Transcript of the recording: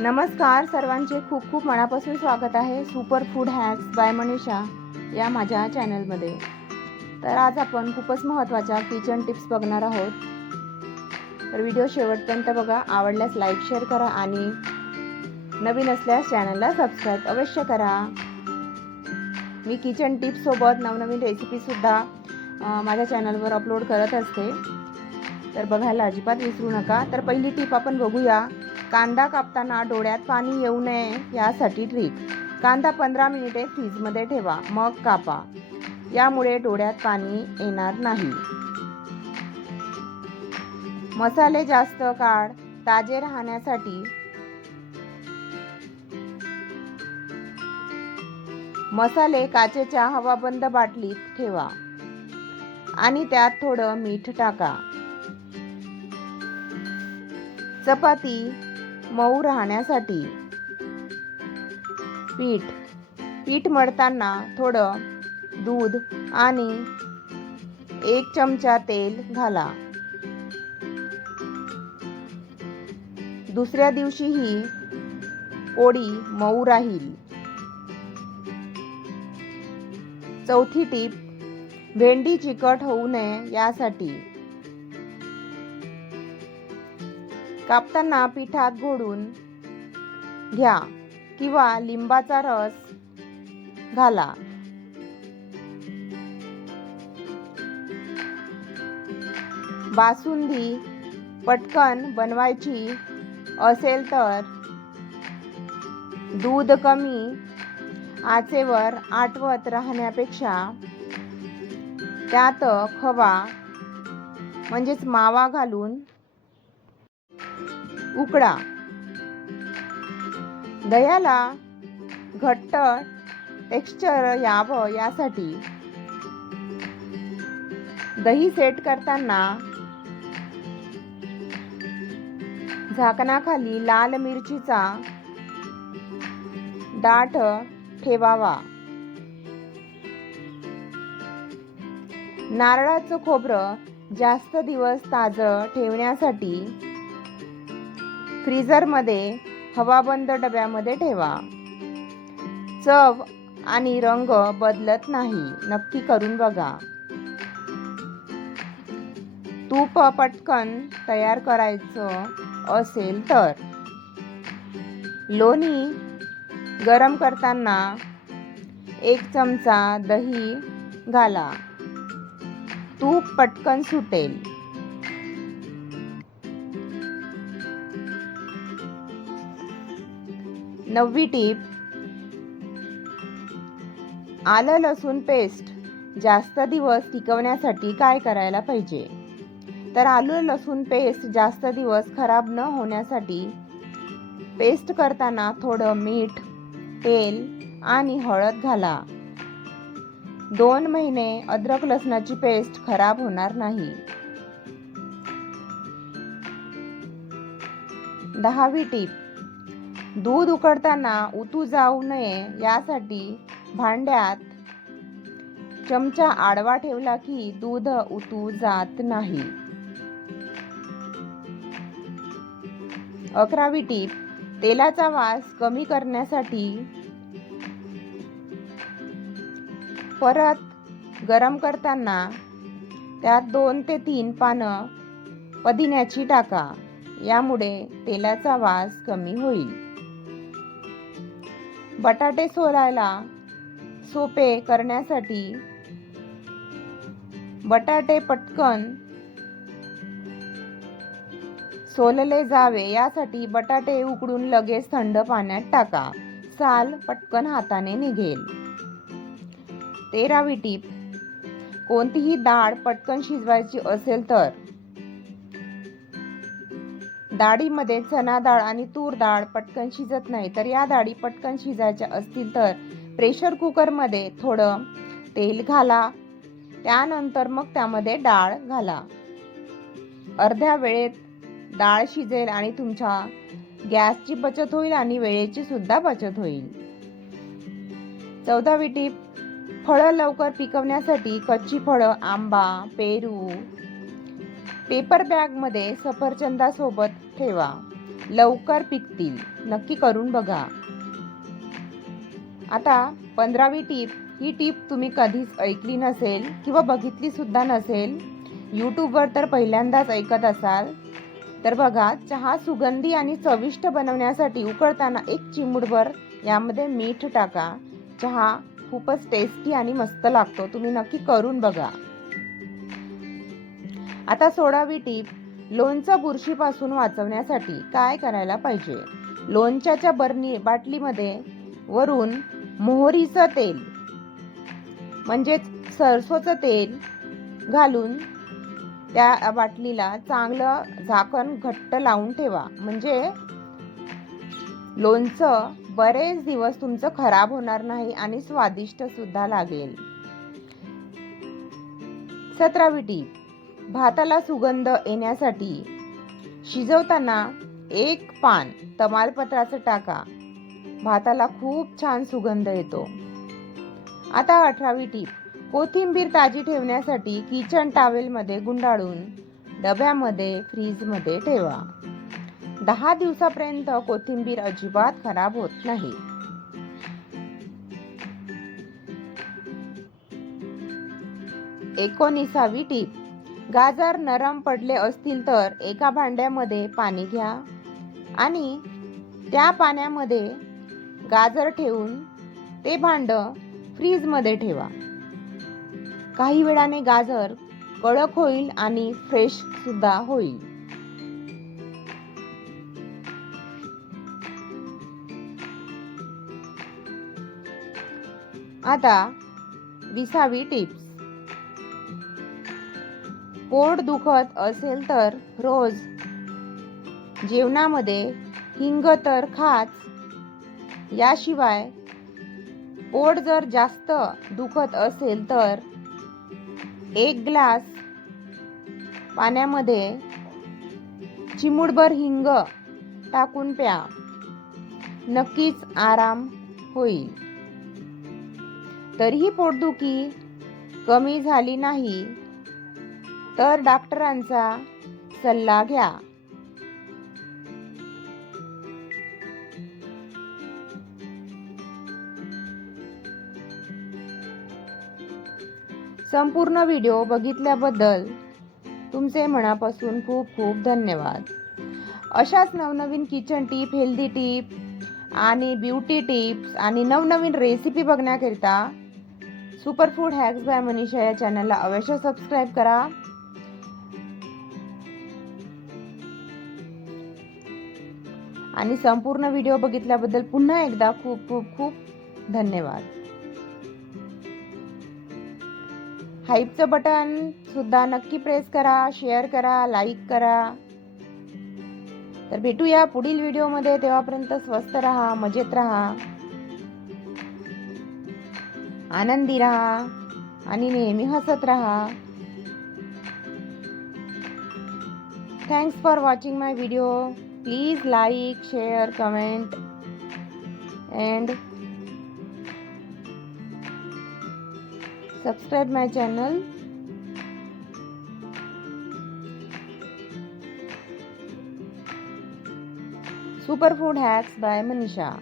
नमस्कार सर्वांचे खूप खूप मनापासून स्वागत आहे super food hacks by Manisha या माझ्या चॅनलमध्ये तर आज आपण खूपच महत्त्वाच्या किचन टिप्स बघणार आहोत तर व्हिडिओ शेवटपर्यंत बघा आवडल्यास लाईक शेअर करा आणि नवीन असल्यास चॅनलला सबस्क्राईब अवश्य करा मी किचन टिप्ससोबत नवनवीन रेसिपीसुद्धा माझ्या चॅनलवर अपलोड करत असते तर बघायला अजिबात विसरू नका तर पहिली टिप आपण बघूया कांदा कापताना डोळ्यात पाणी येऊ नये यासाठी ट्रिक कांदा पंधरा मिनिटे फ्रीजमध्ये ठेवा मग कापा यामुळे डोळ्यात पाणी येणार नाही मसाले जास्त काळ ताजे राहण्यासाठी मसाले काचेच्या हवाबंद बाटलीत ठेवा आणि त्यात थोडं मीठ टाका चपाती मऊ राहण्यासाठी पीठ पीठ मळताना थोडं दूध आणि एक चमचा तेल घाला दुसऱ्या दिवशी ही पोळी मऊ राहील चौथी टीप भेंडी चिकट होऊ नये यासाठी कापताना पिठात घोडून घ्या किंवा लिंबाचा रस घाला बासुंदी पटकन बनवायची असेल तर दूध कमी आचेवर आठवत राहण्यापेक्षा त्यात खवा म्हणजेच मावा घालून उकडा दह्याला घट्ट टेक्स्चर यावं यासाठी दही सेट करताना झाकणाखाली लाल मिरचीचा दाट ठेवावा नारळाचं खोबरं जास्त दिवस ताज ठेवण्यासाठी फ्रीझरमध्ये हवाबंद डब्यामध्ये ठेवा चव आणि रंग बदलत नाही नक्की करून बघा तूप पटकन तयार करायचं असेल तर लोणी गरम करताना एक चमचा दही घाला तूप पटकन सुटेल नववी टीप आलं लसूण पेस्ट जास्त दिवस टिकवण्यासाठी काय करायला पाहिजे तर आलू लसूण पेस्ट जास्त दिवस खराब न होण्यासाठी पेस्ट करताना थोडं मीठ तेल आणि हळद घाला दोन महिने अद्रक लसणाची पेस्ट खराब होणार नाही दहावी टीप दूध उकडताना उतू जाऊ नये यासाठी भांड्यात चमचा आडवा ठेवला की दूध उतू जात नाही अकरावी टीप तेलाचा वास कमी करण्यासाठी परत गरम करताना त्यात दोन ते तीन पानं पदिन्याची टाका यामुळे तेलाचा वास कमी होईल बटाटे सोलायला सोपे करण्यासाठी बटाटे पटकन सोलले जावे यासाठी बटाटे उकडून लगेच थंड पाण्यात टाका साल पटकन हाताने निघेल तेरावी टीप कोणतीही डाळ पटकन शिजवायची असेल तर डाळीमध्ये चना डाळ आणि तूर डाळ पटकन शिजत नाही तर या डाळी पटकन शिजायच्या असतील तर प्रेशर कुकरमध्ये थोडं तेल घाला त्यानंतर मग त्यामध्ये डाळ घाला अर्ध्या वेळेत डाळ शिजेल आणि तुमच्या गॅसची बचत होईल आणि वेळेची सुद्धा बचत होईल चौदावी टीप फळं लवकर पिकवण्यासाठी कच्ची फळं आंबा पेरू पेपर बॅगमध्ये सफरचंदासोबत ठेवा लवकर पिकतील नक्की करून बघा आता पंधरावी टीप ही टीप तुम्ही कधीच ऐकली नसेल किंवा बघितली सुद्धा नसेल यूट्यूबवर तर पहिल्यांदाच ऐकत असाल तर बघा चहा सुगंधी आणि चविष्ट बनवण्यासाठी उकळताना एक चिमूटभर यामध्ये मीठ टाका चहा खूपच टेस्टी आणि मस्त लागतो तुम्ही नक्की करून बघा आता सोळावी टीप लोणचं बुरशीपासून वाचवण्यासाठी काय करायला पाहिजे लोणच्याच्या बरणी बाटलीमध्ये वरून मोहरीचं तेल म्हणजेच सरसोचं तेल घालून त्या बाटलीला चांगलं झाकण घट्ट लावून ठेवा म्हणजे लोणचं बरेच दिवस तुमचं खराब होणार नाही आणि स्वादिष्ट सुद्धा लागेल सतरावी टीप भाताला सुगंध येण्यासाठी शिजवताना एक पान तमालपत्राचं टाका भाताला खूप छान सुगंध येतो आता अठरावी टीप कोथिंबीर ताजी ठेवण्यासाठी किचन टावेलमध्ये गुंडाळून डब्यामध्ये फ्रीजमध्ये ठेवा दहा दिवसापर्यंत कोथिंबीर अजिबात खराब होत नाही एकोणीसावी टीप गाजर नरम पडले असतील तर एका भांड्यामध्ये पाणी घ्या आणि त्या पाण्यामध्ये गाजर ठेवून ते भांड फ्रीजमध्ये ठेवा काही वेळाने गाजर कडक होईल आणि फ्रेश सुद्धा होईल आता विसावी टिप्स पोट दुखत असेल तर रोज जेवणामध्ये हिंग तर खाच याशिवाय पोट जर जास्त दुखत असेल तर एक ग्लास पाण्यामध्ये चिमुडभर हिंग टाकून प्या नक्कीच आराम होईल तरीही पोटदुखी कमी झाली नाही तर डॉक्टरांचा सल्ला घ्या संपूर्ण व्हिडिओ बघितल्याबद्दल तुमचे मनापासून खूप खूप धन्यवाद अशाच नवनवीन किचन टीप हेल्दी टीप आणि ब्युटी टिप्स आणि नवनवीन रेसिपी बघण्याकरिता सुपरफूड हॅक्स बाय मनीषा या चॅनलला अवश्य सबस्क्राईब करा आणि संपूर्ण व्हिडिओ बघितल्याबद्दल पुन्हा एकदा खूप खूप खूप धन्यवाद हाईपचं बटन सुद्धा नक्की प्रेस करा शेअर करा लाईक करा तर भेटूया पुढील व्हिडिओमध्ये तेव्हापर्यंत स्वस्त राहा मजेत राहा आनंदी राहा आणि नेहमी हसत राहा thanks for watching my video Please like, share, comment and subscribe my channel. Superfood Hacks by Manisha.